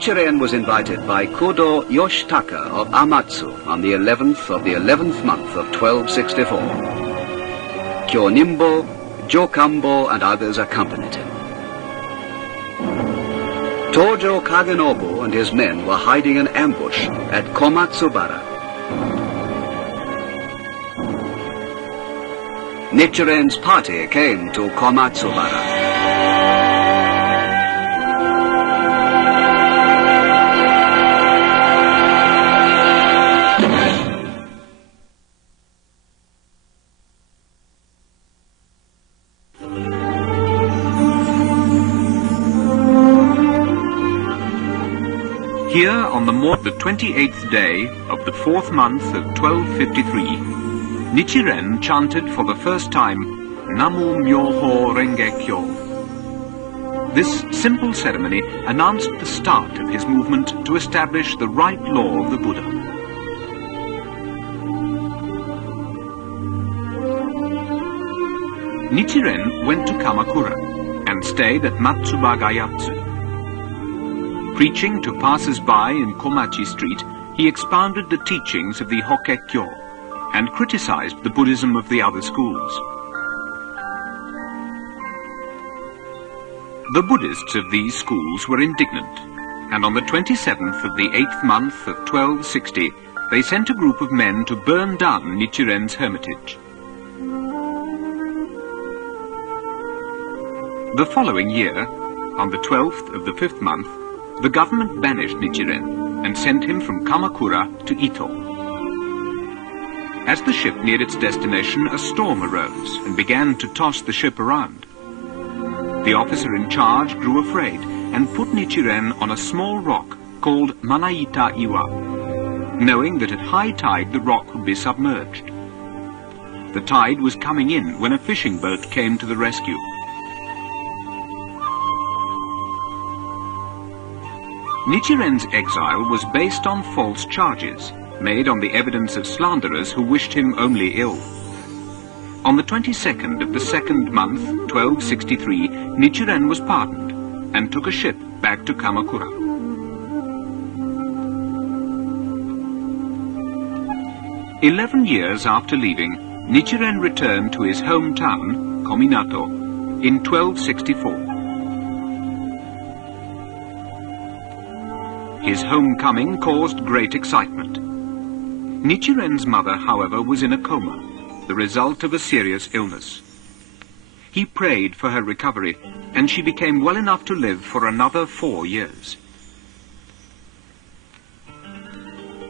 Nichiren was invited by Kudo Yoshitaka of Amatsu on the 11th of the 11th month of 1264. Kyonimbo, Jokambo and others accompanied him. Tojo Kagenobu and his men were hiding in ambush at Komatsubara. Nichiren's party came to Komatsubara. Here, on the 28th day of the 4th month of 1253, Nichiren chanted for the first time, Namu Myoho Renge Kyo. This simple ceremony announced the start of his movement to establish the right law of the Buddha. Nichiren went to Kamakura and stayed at Matsuba Gayatsu. Preaching to passers-by in Komachi Street, he expounded the teachings of the Hokkekyo and criticized the Buddhism of the other schools. The Buddhists of these schools were indignant, and on the 27th of the 8th month of 1260, they sent a group of men to burn down Nichiren's hermitage. The following year, on the 12th of the 5th month, the government banished Nichiren and sent him from Kamakura to Ito. As the ship neared its destination, a storm arose and began to toss the ship around. The officer in charge grew afraid and put Nichiren on a small rock called Manaita Iwa, knowing that at high tide the rock would be submerged. The tide was coming in when a fishing boat came to the rescue. Nichiren's exile was based on false charges, made on the evidence of slanderers who wished him only ill. On the 22nd of the 2nd month, 1263, Nichiren was pardoned and took a ship back to Kamakura. "11 years after leaving, Nichiren returned to his hometown, Kominato, in 1264. His homecoming caused great excitement. Nichiren's mother, however, was in a coma, the result of a serious illness. He prayed for her recovery, and she became well enough to live for another 4 years.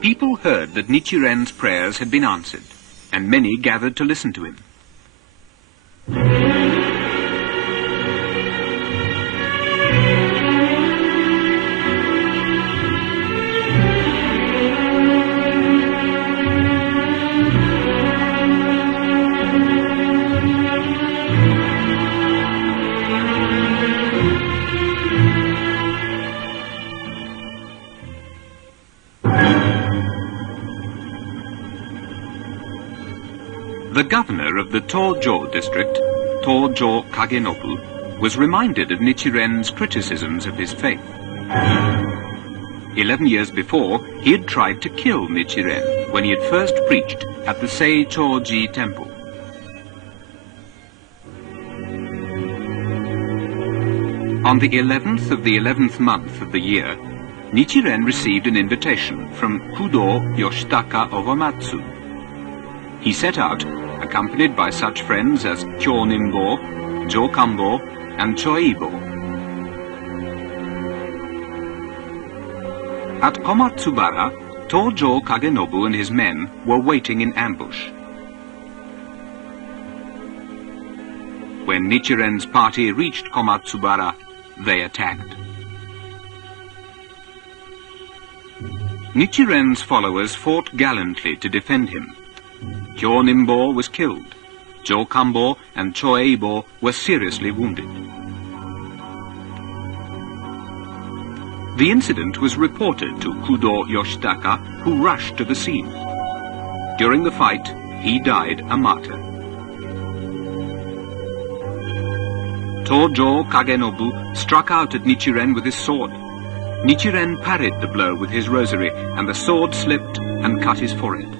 People heard that Nichiren's prayers had been answered, and many gathered to listen to him. The governor of the Tojo district, Tojo Kagenobu, was reminded of Nichiren's criticisms of his faith. 11 years before, he had tried to kill Nichiren when he had first preached at the Seichoji Temple. On the 11th of the 11th month of the year, Nichiren received an invitation from Kudo Yoshitaka of Amatsu. He set out, accompanied by such friends as Kyonimbo, Jokambo, and Choibo. At Komatsubara, Tojo Kagenobu and his men were waiting in ambush. When Nichiren's party reached Komatsubara, they attacked. Nichiren's followers fought gallantly to defend him. Kyonimbo was killed. Jokambo and Choibo were seriously wounded. The incident was reported to Kudo Yoshitaka, who rushed to the scene. During the fight, he died a martyr. Tojo Kagenobu struck out at Nichiren with his sword. Nichiren parried the blow with his rosary, and the sword slipped and cut his forehead.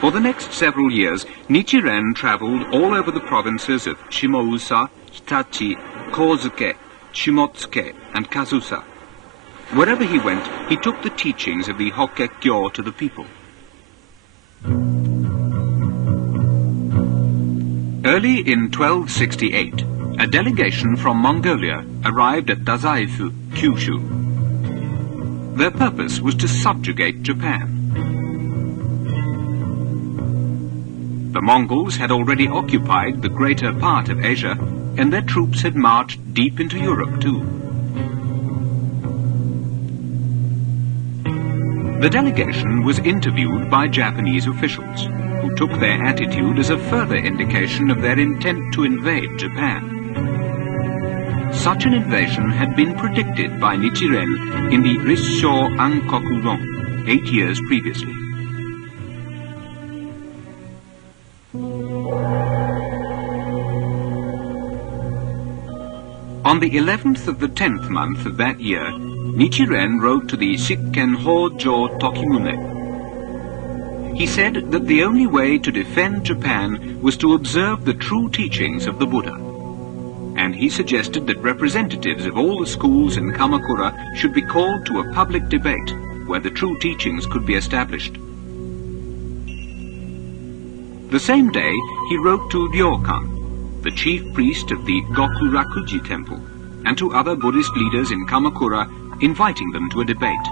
For the next several years, Nichiren travelled all over the provinces of Shimousa, Hitachi, Kozuke, Shimotsuke, and Kazusa. Wherever he went, he took the teachings of the Hokkekyo to the people. Early in 1268, a delegation from Mongolia arrived at Dazaifu, Kyushu. Their purpose was to subjugate Japan. The Mongols had already occupied the greater part of Asia, and their troops had marched deep into Europe too. The delegation was interviewed by Japanese officials, who took their attitude as a further indication of their intent to invade Japan. Such an invasion had been predicted by Nichiren in the Rissho Ankoku-ron 8 years previously. On the 11th of the 10th month of that year, Nichiren wrote to the Shikken Hojo Tokimune. He said that the only way to defend Japan was to observe the true teachings of the Buddha, and he suggested that representatives of all the schools in Kamakura should be called to a public debate where the true teachings could be established. The same day, he wrote to Ryokan, the chief priest of the Gokurakuji Temple, and to other Buddhist leaders in Kamakura, inviting them to a debate.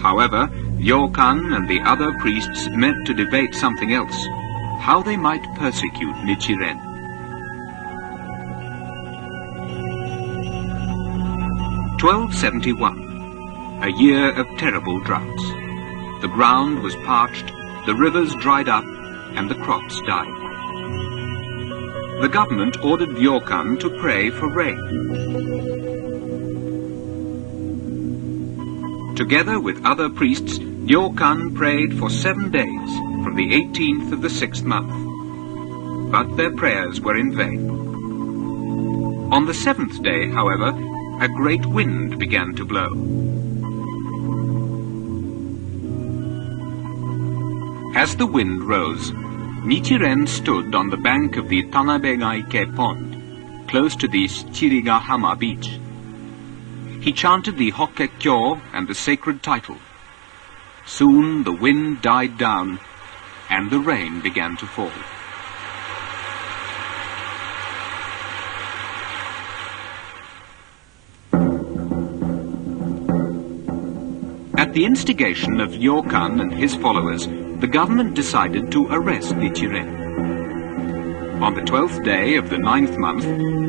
However, Ryokan and the other priests met to debate something else, how they might persecute Nichiren. (1271), a year of terrible droughts. The ground was parched, the rivers dried up, and the crops died. The government ordered Ryokan to pray for rain. Together with other priests, Ryokan prayed for 7 days, from the 18th of the 6th month. But their prayers were in vain. On the 7th day, however, a great wind began to blow. As the wind rose, Nichiren stood on the bank of the Tanabegaike pond, close to the Shichirigahama beach. He chanted the Hokkekyo and the sacred title. Soon the wind died down, and the rain began to fall. At the instigation of Ryokan and his followers, the government decided to arrest Nichiren. On the 12th day of the 9th month,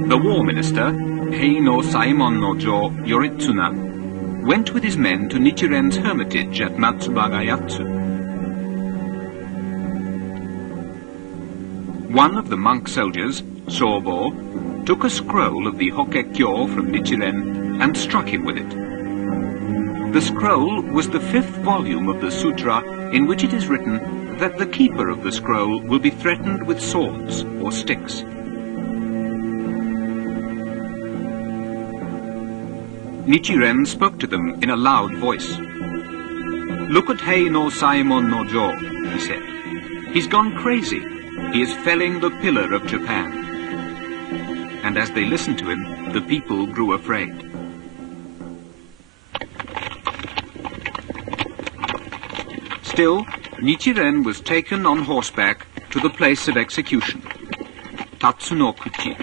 the war minister, Hei no Saimon no Jo Yoritsuna, went with his men to Nichiren's hermitage at Matsubagayatsu. One of the monk soldiers, Shobo, took a scroll of the Hokkekyo from Nichiren and struck him with it. The scroll was the 5th volume of the sutra, in which it is written that the keeper of the scroll will be threatened with swords or sticks. Nichiren spoke to them in a loud voice. "Look at Hei no Saimon no Jo," he said. "He's gone crazy. He is felling the pillar of Japan." And as they listened to him, the people grew afraid. Still, Nichiren was taken on horseback to the place of execution, Tatsunokuchi.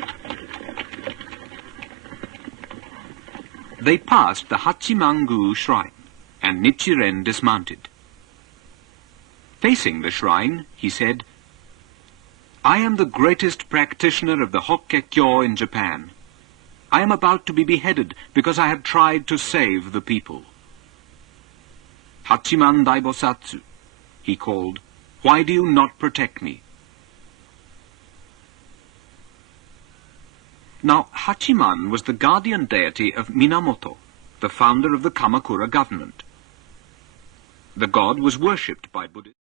They passed the Hachimangu shrine, and Nichiren dismounted. Facing the shrine, he said, "I am the greatest practitioner of the Hokkekyo in Japan. I am about to be beheaded because I have tried to save the people." "Hachiman Daibosatsu," he called, "why do you not protect me?" Now, Hachiman was the guardian deity of Minamoto, the founder of the Kamakura government. The god was worshipped by Buddhists.